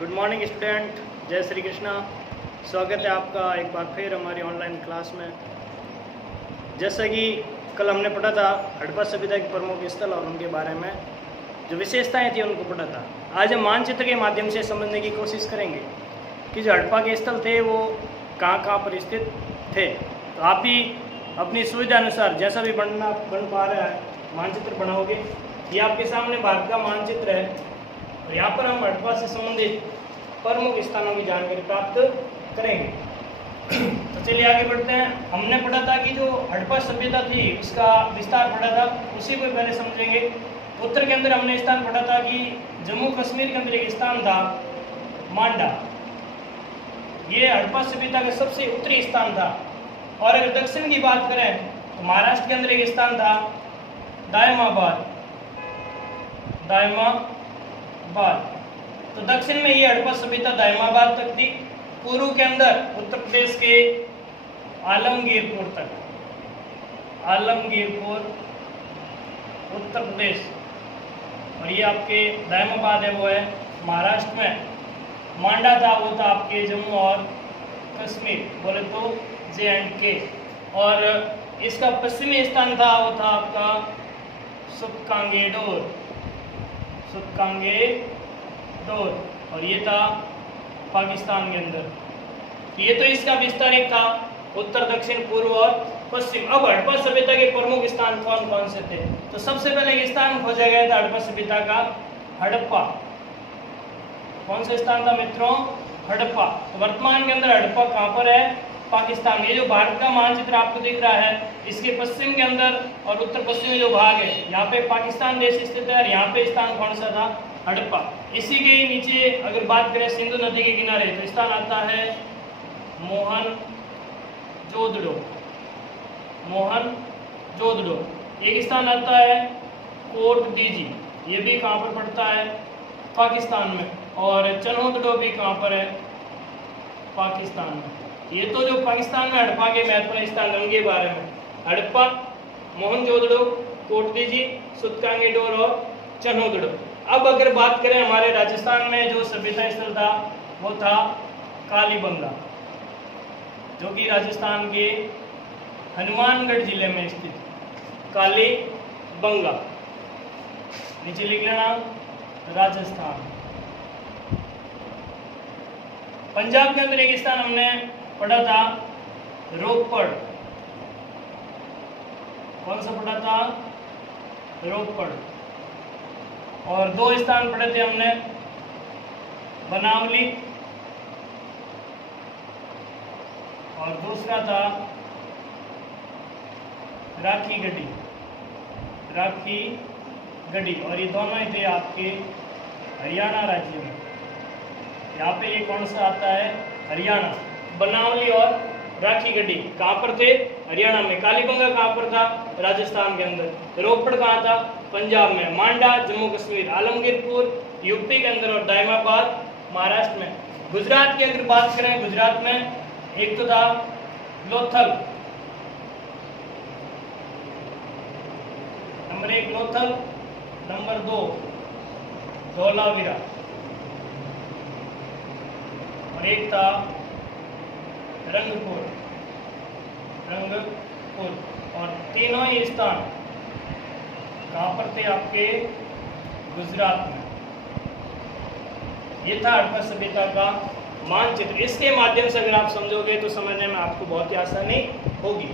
Good morning student, जय श्री कृष्णा। स्वागत है आपका एक बार फिर हमारी ऑनलाइन क्लास में। जैसा कि कल हमने पढ़ा था हड़प्पा सभ्यता के प्रमुख स्थल और उनके बारे में जो विशेषताएं थी उनको पढ़ा था। आज हम मानचित्र के माध्यम से समझने की कोशिश करेंगे कि जो हड़प्पा के स्थल थे वो कहाँ पर स्थित थे। तो आप भी अपनी सुविधा अनुसार जैसा भी बन पा रहा है मानचित्र बनाओगे। ये आपके सामने भारत का मानचित्र है और यहाँ पर हम हड़प्पा से संबंधित प्रमुख स्थानों की जानकारी प्राप्त करेंगे। तो चलिए आगे बढ़ते हैं। हमने पढ़ा था कि जो हड़प्पा सभ्यता थी उसका विस्तार पढ़ा था, उसी को पहले समझेंगे। उत्तर के अंदर हमने स्थान पढ़ा था कि जम्मू कश्मीर के अंदर एक स्थान था मांडा। ये हड़प्पा सभ्यता का सबसे उत्तरी स्थान था। और अगर दक्षिण की बात करें तो महाराष्ट्र के अंदर एक स्थान था दायमाबाद। तो दक्षिण में ये हड़प्पा सभ्यता दायमाबाद तक थी। पूर्व के अंदर उत्तर प्रदेश के आलमगीरपुर तक, उत्तर प्रदेश। और ये आपके दायमाबाद है वो है महाराष्ट्र में। मांडा था वो था आपके जम्मू और कश्मीर, बोले तो J&K। और इसका पश्चिमी स्थान था वो था आपका सुतकांगेडोर। और ये था पाकिस्तान के अंदर। ये तो इसका विस्तार एक था उत्तर, दक्षिण, पूर्व और पश्चिम। अब हड़प्पा सभ्यता के प्रमुख स्थान कौन कौन से थे? तो सबसे पहले स्थान खोजा गया था हड़प्पा सभ्यता का हड़प्पा। कौन सा स्थान था मित्रों? हड़प्पा। तो वर्तमान के अंदर हड़प्पा कहाँ पर है? पाकिस्तान। ये जो भारत का मानचित्र आपको दिख रहा है इसके पश्चिम के अंदर और उत्तर पश्चिमी जो भाग है यहाँ पे पाकिस्तान देश स्थित है और यहाँ पे स्थान कौन सा था? हड़प्पा। इसी के नीचे अगर बात करें सिंधु नदी के किनारे तो स्थान आता है मोहनजोदड़ो। एक स्थान आता है कोट दीजी, ये भी कहाँ पर पड़ता है? पाकिस्तान में। और चनोदड़ो भी कहाँ पर है? पाकिस्तान में। ये तो जो पाकिस्तान में हड़प्पा के महत्वपूर्ण स्थान है उनके बारे में। हड़प्पा, मोहनजोदड़ो, कोटदीजी, सुतकांगेडोर और चनोदड़ो। अब अगर बात करें हमारे राजस्थान में जो सभ्यता स्थल था वो था कालीबंगा, जो कि राजस्थान के हनुमानगढ़ जिले में स्थित कालीबंगा। नीचे लिख लेना राजस्थान। पंजाब के अंदर एक स्थान हमने पढ़ा था रोपड़। कौन सा पढ़ा था? रोपड़। और दो स्थान पढ़े थे हमने बनावली और दूसरा था राखीगढ़ी। और ये दोनों ही थे आपके हरियाणा राज्य में। यहाँ पे ये कौन सा आता है? हरियाणा। बनावली और राखीगढ़ी कहाँ पर थे? हरियाणा में। कालीबंगा कहाँ पर था? राजस्थान के अंदर। रोपड़ कहाँ था? पंजाब में। मांडा जम्मू कश्मीर। आलमगीरपुर यूपी के अंदर और दायमाबाद महाराष्ट्र में। गुजरात की अगर बात करें, गुजरात में एक तो था लोथल, नंबर 1 लोथल, नंबर 2 धोलावीरा और एक था रंगपुर। और तीनों ही स्थान कहाँ पर थे? आपके गुजरात में। ये था हड़प्पा सभ्यता का मानचित्र। इसके माध्यम से अगर आप समझोगे तो समझने में आपको बहुत ही आसानी होगी।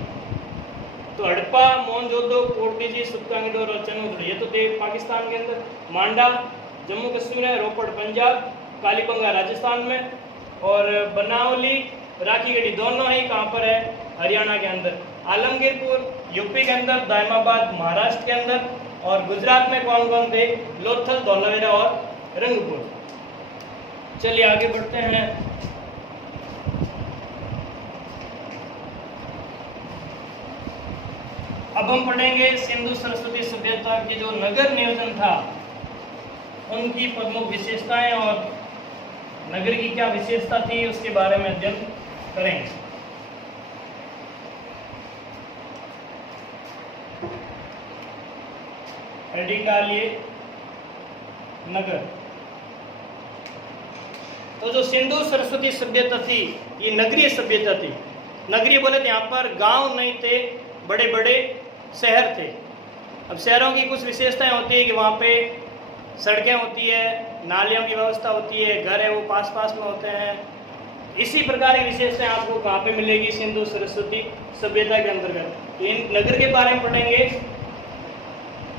तो हड़प्पा, मोहनजोदड़ो, कोटदीजी, सुतकांगेडोर और चनोदड़ो ये तो थे पाकिस्तान के अंदर। मांडा जम्मू कश्मीर है, रोपड़ पंजाब, कालीबंगा राजस्थान में और बनावली, राखीगढ़ी दोनों ही कहाँ पर है? हरियाणा के अंदर। आलमगीरपुर यूपी के अंदर, दायमाबाद महाराष्ट्र के अंदर और गुजरात में कौन कौन थे? लोथल, धौलावीरा और रंगपुर। चलिए आगे बढ़ते हैं। अब हम पढ़ेंगे सिंधु सरस्वती सभ्यता की जो नगर नियोजन था उनकी प्रमुख विशेषताएं और नगर की क्या विशेषता थी उसके बारे में अध्ययन करेंगे। हेडिंग डालिए नगर। तो जो सिंधु सरस्वती सभ्यता थी ये नगरीय सभ्यता थी। नगरीय बोले तो यहाँ पर गांव नहीं थे, बड़े बड़े शहर थे। अब शहरों की कुछ विशेषताएं होती है कि वहाँ पे सड़कें होती है, नालियों की व्यवस्था होती है, घर है वो पास पास में होते हैं। इसी प्रकार की विशेषताएं आपको कहाँ पे मिलेगी? सिंधु सरस्वती सभ्यता के अंतर्गत। तो इन नगर के बारे में पढ़ेंगे।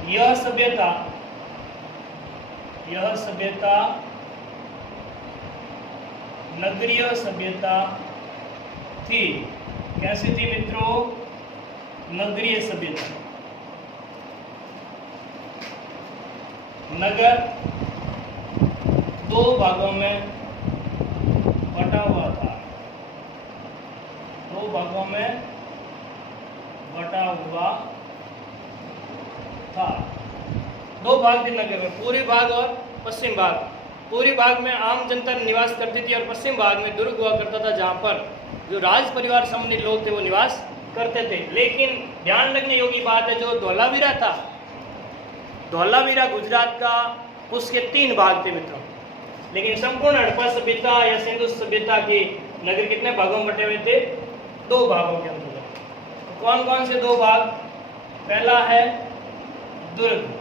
यह सभ्यता नगरीय सभ्यता थी। कैसी थी मित्रों? नगरीय सभ्यता। नगर दो भागों में बटा हुआ था। दो भागों में बटा हुआ था। दो भाग थे नगर में, पूर्वी भाग और पश्चिम भाग। पूर्वी भाग में आम जनता निवास करती थी और पश्चिम भाग में दुर्ग हुआ करता था, जहाँ पर जो राज परिवार संबंधित लोग थे वो निवास करते थे। लेकिन ध्यान रखने योग्य बात है, जो धौलावीरा था, धौलावीरा गुजरात का, उसके 3 भाग थे मित्रों। लेकिन संपूर्ण हड़प्पा सभ्यता या सिंधु सभ्यता के नगर कितने भागों में बटे हुए थे? 2 भागों के अंतर्गत। तो कौन कौन से 2 भाग? पहला है दुर्ग।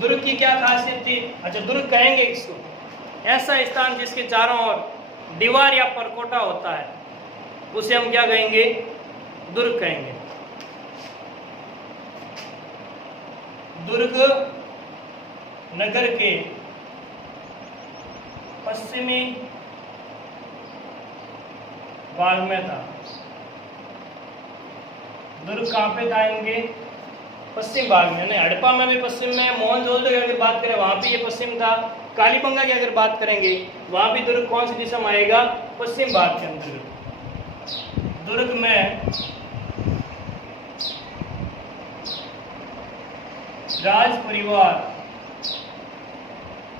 दुर्ग की क्या खासियत थी? अच्छा, दुर्ग कहेंगे इसको ऐसा स्थान जिसके चारों ओर दीवार या परकोटा होता है, उसे हम क्या कहेंगे? दुर्ग कहेंगे। दुर्ग नगर के पश्चिमी भाग में था। दुर्ग कहाँ पे था इनके? पश्चिम भाग में। नहीं, हड़प्पा में भी पश्चिम में, मोहनजोदड़ो की अगर बात करें वहां भी ये पश्चिम था। कालीबंगा की अगर बात करेंगे वहां भी दुर्ग कौन सी दिशा में आएगा? पश्चिम भाग के अंतर्गत। दुर्ग में राज परिवार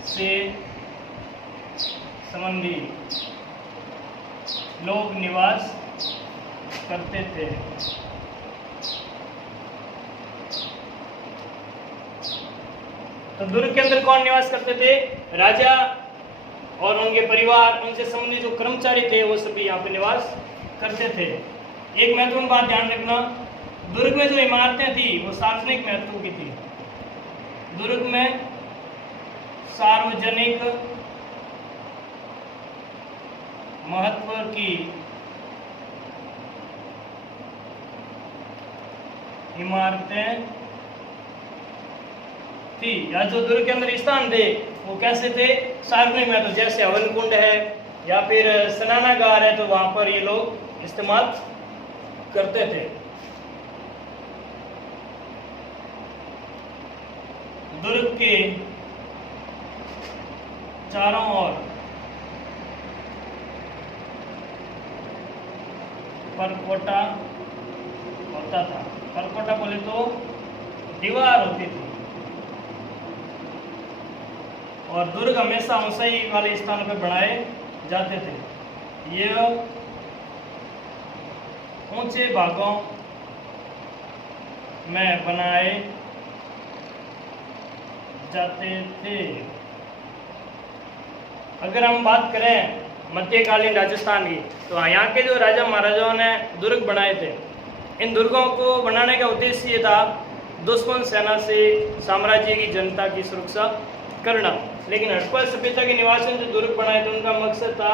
से संबंधित लोग निवास करते थे। तो दुर्ग के अंदर कौन निवास करते थे? राजा और उनके परिवार, उनसे संबंधित जो कर्मचारी थे वो सभी यहाँ पे निवास करते थे। एक महत्वपूर्ण बात ध्यान रखना, दुर्ग में जो इमारतें थी वो सार्वजनिक महत्व की थी। दुर्ग में सार्वजनिक महत्व की इमारतें थी, या जो दुर्ग के अंदर स्थान थे वो कैसे थे? सार्वजनिक महत्व। जैसे हवन कुंड है या फिर स्नानागार है, तो वहां पर ये लोग इस्तेमाल करते थे। दुर्ग के चारों ओर परकोटा होता था। परकोटा बोले तो दीवार होती थी। और दुर्ग हमेशा ऊंचाई वाले स्थानों पर बनाए जाते थे। ये ऊंचे भागों में बनाए जाते थे। अगर हम बात करें मध्यकालीन राजस्थान की, तो यहाँ के जो राजा महाराजाओं ने दुर्ग बनाए थे, इन दुर्गों को बनाने का उद्देश्य ये था दुश्मन सेना से साम्राज्य की जनता की सुरक्षा करना। लेकिन हड़प्पा सभ्यता के निवासी जो दुर्ग बनाए थे उनका मकसद था,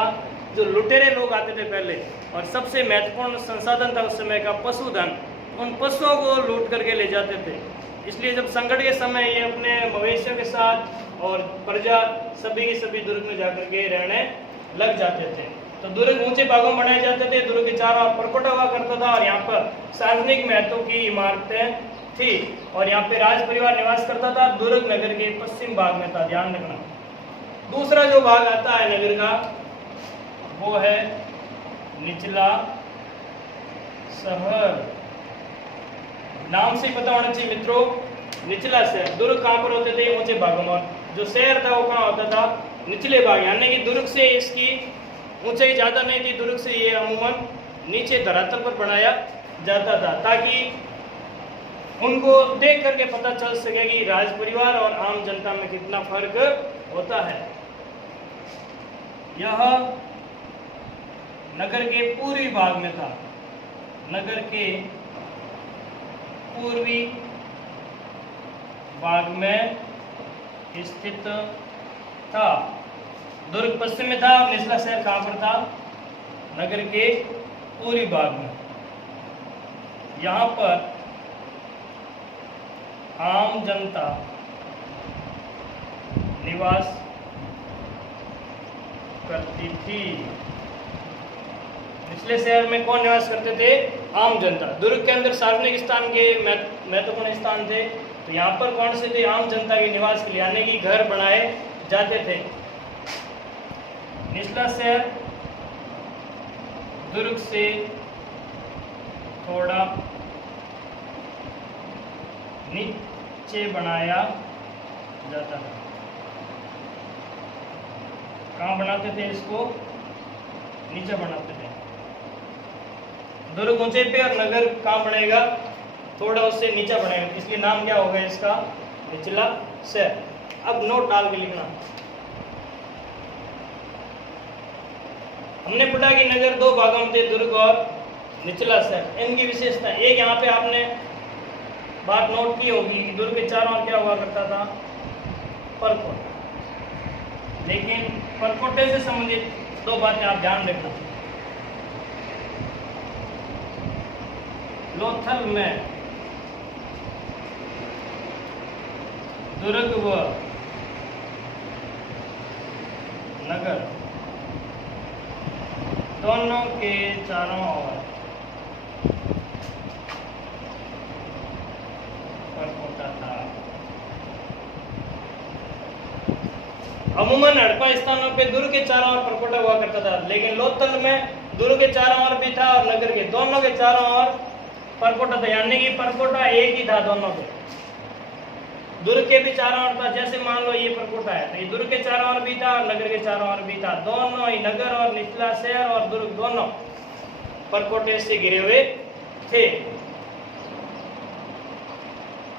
जो लुटेरे लोग आते थे पहले, और सबसे महत्वपूर्ण संसाधन था उस समय का पशुधन, उन पशुओं को लूट करके ले जाते थे। इसलिए जब संकट के समय ये अपने मवेशियों के साथ और प्रजा सभी के सभी दुर्ग में जाकर के रहने लग जाते थे। तो दुर्ग ऊंचे भागों में बनाए जाते थे। दुर्ग के चारों ओर परकोटा हुआ करता था और यहाँ पर सार्वजनिक महत्व की इमारतें थी और यहाँ पे राज परिवार निवास करता था। दुर्ग नगर के पश्चिम भाग में था, ध्यान रखना। दूसरा जो भाग आता है नगर का वो है निचला शहर। नाम से पता होना चाहिए मित्रों, निचला शहर। दुर्ग कहाँ पर होते थे? ऊंचे भागों में। जो शहर था वो कहाँ होता था? निचले भाग, यानी कि दुर्ग से इसकी ऊंचाई ज़्यादा नहीं थी। दुर्ग से ये अमूमन नीचे धरातल पर बनाया जाता था, ताकि उनको देख करके पता चल सके कि राज परिवार और आम जनता में कितना फर्क होता है। यह नगर के पूर्वी भाग में था, नगर के पूर्वी भाग में स्थित था। दुर्ग पश्चिम में था और निचला शहर कहाँ पर था? नगर के पूर्वी भाग में। यहाँ पर आम जनता निवास करती थी। निचले शहर में कौन निवास करते थे? आम जनता। दुर्ग के अंदर सार्वजनिक स्थान के महत्वपूर्ण स्थान थे, तो यहाँ पर कौन से थे? आम जनता के निवास के लिए, यानी कि घर बनाए जाते थे। निचला शहर दुर्ग से थोड़ा नीचे बनाया जाता था। कहाँ बनाते थे इसको? नीचे बनाते थे। दुर्ग ऊंचे पे और नगर कहाँ बनेगा? थोड़ा उससे नीचा बनेगा, इसलिए नाम क्या होगा इसका? निचला शहर। अब नोट डाल के लिखना। हमने पढ़ा कि नगर दो भागों में थे, दुर्ग और निचला शहर। इनकी विशेषता, एक यहाँ पे आपने बात नोट की होगी कि दुर्ग के चारों ओर क्या हुआ करता था? परकोटा। लेकिन परकोटे से संबंधित दो बातें आप ध्यान रखना। लोथल में दुर्ग व नगर दोनों के चारों ओर परकोटा था। अमूमन हड़प्पा स्थानों पे दुर्ग के चारों ओर परकोटा हुआ करता था, लेकिन लोथल में दुर्ग के चारों ओर भी था और नगर के दोनों के चारों ओर परकोटा था, यानी कि परकोटा एक ही था दोनों के। दुर्ग के भी चारों ओर था, जैसे मान लो ये परकोटा है, तो ये दुर्ग के चारों ओर भी था और नगर के चारों ओर भी था। दोनों ही, नगर और निचला शहर और दुर्ग दोनों परकोटे से घिरे हुए थे।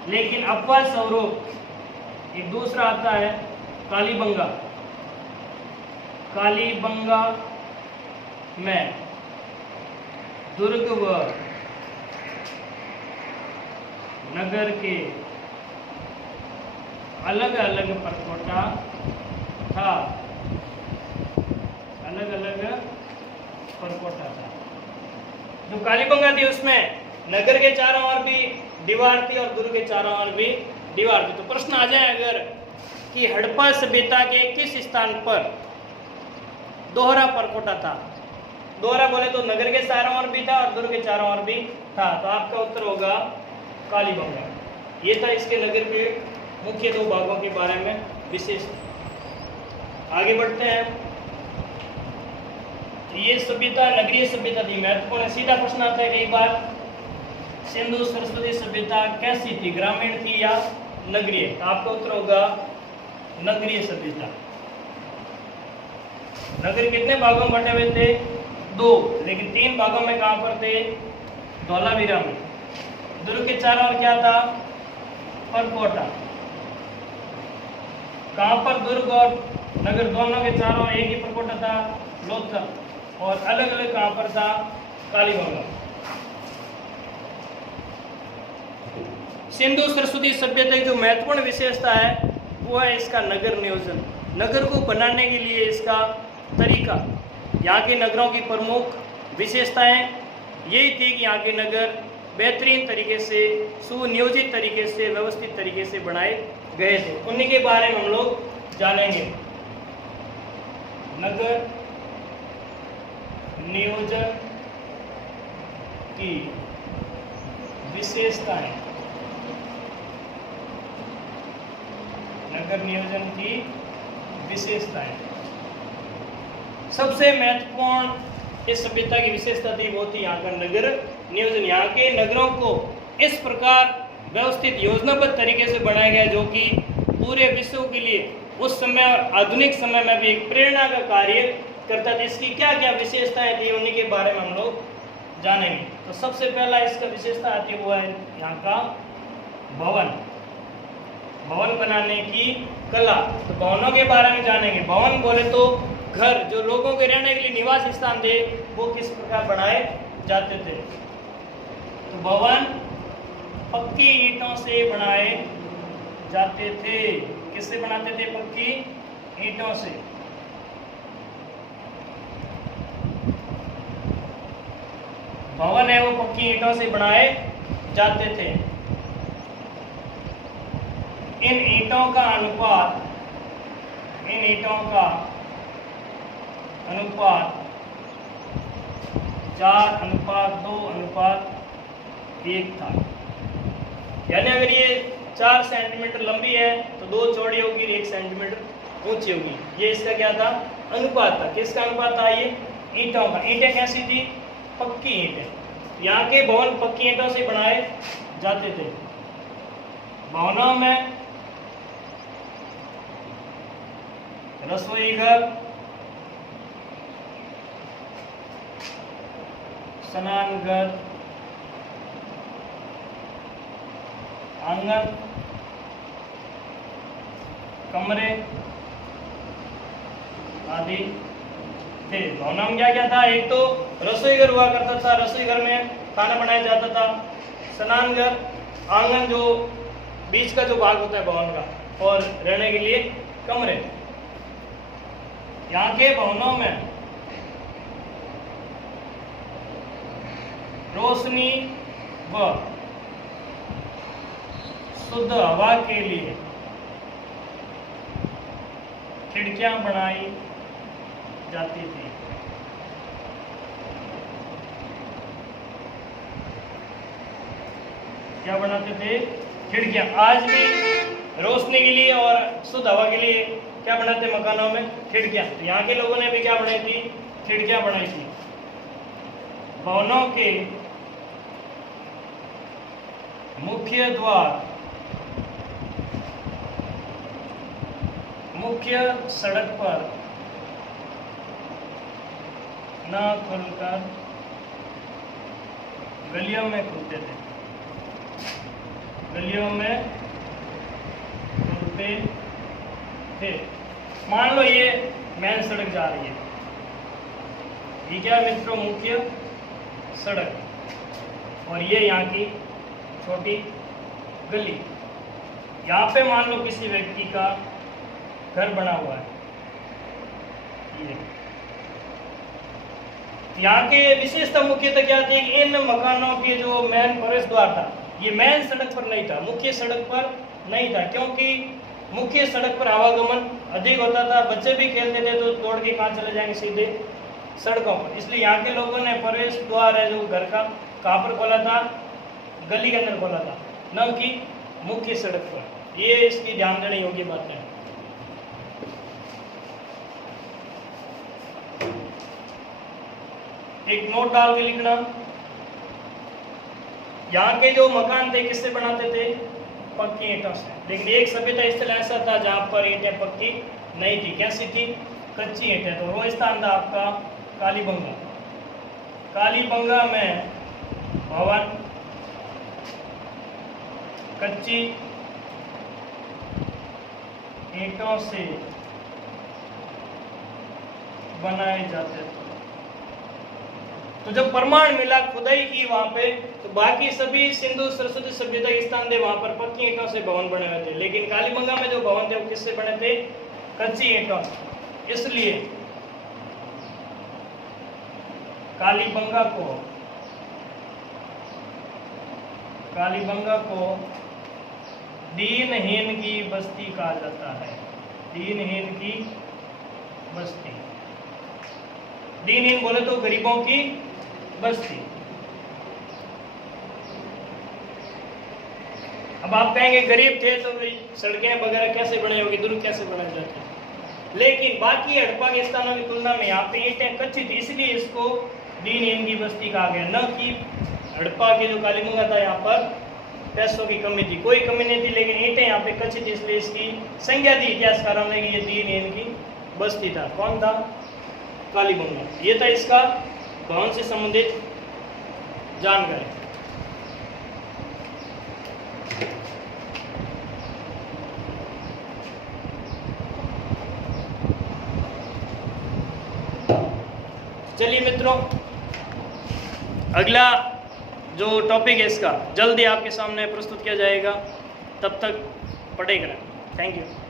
लेकिन अपवाद स्वरूप एक दूसरा आता है, कालीबंगा। कालीबंगा में दुर्ग व नगर के अलग अलग परकोटा था, अलग अलग परकोटा था। जो कालीबंगा थी उसमें नगर के चारों ओर भी दीवार थी और दुर्ग के चारों ओर भी दीवार थी। तो प्रश्न आ जाए अगर कि हड़प्पा सभ्यता के किस स्थान पर दोहरा परकोटा था? दोहरा बोले तो नगर के चारों ओर भी था और दुर्ग के चारों ओर भी था, तो आपका उत्तर होगा कालीबंगा। ये था इसके नगर के मुख्य दो भागों के बारे में विशेष। आगे बढ़ते हैं। ये सभ्यता नगरीय सभ्यता थी, महत्वपूर्ण। सीधा प्रश्न आता है कई बार, सिंधु सरस्वती सभ्यता कैसी थी? ग्रामीण थी या नगरीय? तो आपका उत्तर होगा नगरीय सभ्यता। नगर कितने भागों में बटे हुए थे? दो, लेकिन तीन भागों में कहां पर थे? धौलावीरा में। दुर्ग के चारों ओर क्या था? परकोटा। कहां पर दुर्ग और नगर दोनों के चारों ओर एक ही परकोटा था? लोथल। और अलग अलग कहां पर था? कालीबंगा। सिंधु सरस्वती सभ्यता की जो महत्वपूर्ण विशेषता है वो है इसका नगर नियोजन। नगर को बनाने के लिए इसका तरीका, यहाँ के नगरों की प्रमुख विशेषताएं यही थी कि यहाँ के नगर बेहतरीन तरीके से, सुनियोजित तरीके से, व्यवस्थित तरीके से बनाए गए थे। उन्हीं के बारे में हम लोग जानेंगे। नगर नियोजन की विशेषताएं। नगर नियोजन की विशेषताएं। सबसे महत्वपूर्ण इस सभ्यता की विशेषता थी वो थी यहाँ का नगर नियोजन। यहाँ के नगरों को इस प्रकार व्यवस्थित योजनाबद्ध तरीके से बनाया गया जो कि पूरे विश्व के लिए उस समय और आधुनिक समय में भी एक प्रेरणा का कार्य करता था। इसकी क्या क्या विशेषताएं थी उन्हीं के बारे में हम लोग जानेंगे। तो सबसे पहला इसका विशेषता आती है वो है यहाँ का भवन, भवन बनाने की कला। तो भवनों के बारे में जानेंगे। भवन बोले तो घर जो लोगों के रहने के लिए निवास स्थान थे वो किस प्रकार बनाए जाते थे। तो भवन पक्की ईंटों से बनाए जाते थे। किससे बनाते थे? पक्की ईंटों से। भवन है वो पक्की ईंटों से बनाए जाते थे। इन ईंटों का अनुपात 4:2:1 था। यानी अगर ये 4 सेंटीमीटर लंबी है तो 2 चौड़ी होगी, 1 सेंटीमीटर ऊंची होगी। ये इसका क्या था? अनुपात था। किसका अनुपात था? ये ईंटों का। ईंटें कैसी थी? पक्की ईंटें। यहाँ के भवन पक्की ईंटों से बनाए जाते थे। भवनों में रसोई घर, स्नान घर, आंगन, कमरे आदि थे। भवनों में क्या क्या था? एक तो रसोई घर हुआ करता था, रसोई घर में खाना बनाया जाता था। स्नान घर, आंगन जो बीच का जो भाग होता है भवन का, और रहने के लिए कमरे। यहाँ के भवनों में रोशनी व शुद्ध हवा के लिए खिड़कियां बनाई जाती थी। क्या बनाते थे? खिड़कियां। आज भी रोशनी के लिए और शुद्ध हवा के लिए क्या बनाते हैं मकानों में? खिड़कियां। तो यहाँ के लोगों ने भी क्या बनाई थी? खिड़कियां बनाई थी। भवनों के मुख्य द्वार मुख्य सड़क पर न खुलकर गलियों में खुलते थे। गलियों में खुलते थे। मान लो ये मेन सड़क जा रही है, ये क्या मित्रों? मुख्य सड़क, और ये यहाँ की छोटी गली। यहाँ पे मान लो किसी व्यक्ति का घर बना हुआ है। ये यहाँ के विशेषता मुख्यतः क्या थी कि इन मकानों के जो मेन प्रवेश द्वार था, ये मेन सड़क पर नहीं था, मुख्य सड़क पर नहीं था, क्योंकि मुख्य सड़क पर आवागमन अधिक होता था। बच्चे भी खेलते थे तो दौड़ के कहाँ चले जाएंगे? सीधे सड़कों पर। इसलिए यहाँ के लोगों ने प्रवेश द्वार है जो घर का, कहाँ पर खोला था? गली के अंदर खोला था, न कि मुख्य सड़क पर। ये इसकी ध्यान देने योग्य बात है। एक नोट डाल के लिखना, यहाँ के जो मकान थे किससे बनाते थे? पक्की ईंटों से। लेकिन एक सभ्यता स्थल ऐसा था जहाँ पर ईंटें पक्की नहीं थी। कैसी थी? कच्ची ईंटें। तो वो स्थान था आपका कालीबंगा। कालीबंगा में भवन कच्ची ईंटों से बनाए जाते थे। तो जब प्रमाण मिला खुदाई की वहां पे, तो बाकी सभी सिंधु सरस्वती सभ्यता के स्थान थे वहां पर पक्की ईंटों से भवन बने हुए थे। लेकिन कालीबंगा में जो भवन थे वो किससे बने थे? कच्ची ईंटों। इसलिए कालीबंगा को दीनहीन की बस्ती कहा जाता है। दीनहीन की बस्ती। दीनहीन बोले तो गरीबों की बस्ती। अब आप कहेंगे गरीब थे तो सड़कें वगैरह कैसे बनाई होगी, दुर्ग कैसे बनाए जाते? लेकिन बाकी हड़प्पा के स्थानों की तुलना में यहाँ पे ईंटें कच्ची थी, इसलिए इसको दीनहीन की बस्ती कहा गया। न कि हड़प्पा के जो कालीबंगा था यहाँ पर पैसों की कमी थी, कोई कमी नहीं थी, लेकिन ईंटें यहाँ पे कच्ची थी, इसलिए इसकी संज्ञा दी इतिहासकारों ने कि ये दीनहीन की बस्ती था। कौन था? कालीबंगा। ये था इसका भवन से संबंधित जानकारी। चलिए मित्रों, अगला जो टॉपिक है इसका जल्दी आपके सामने प्रस्तुत किया जाएगा। तब तक पढ़ाई करें। Thank you.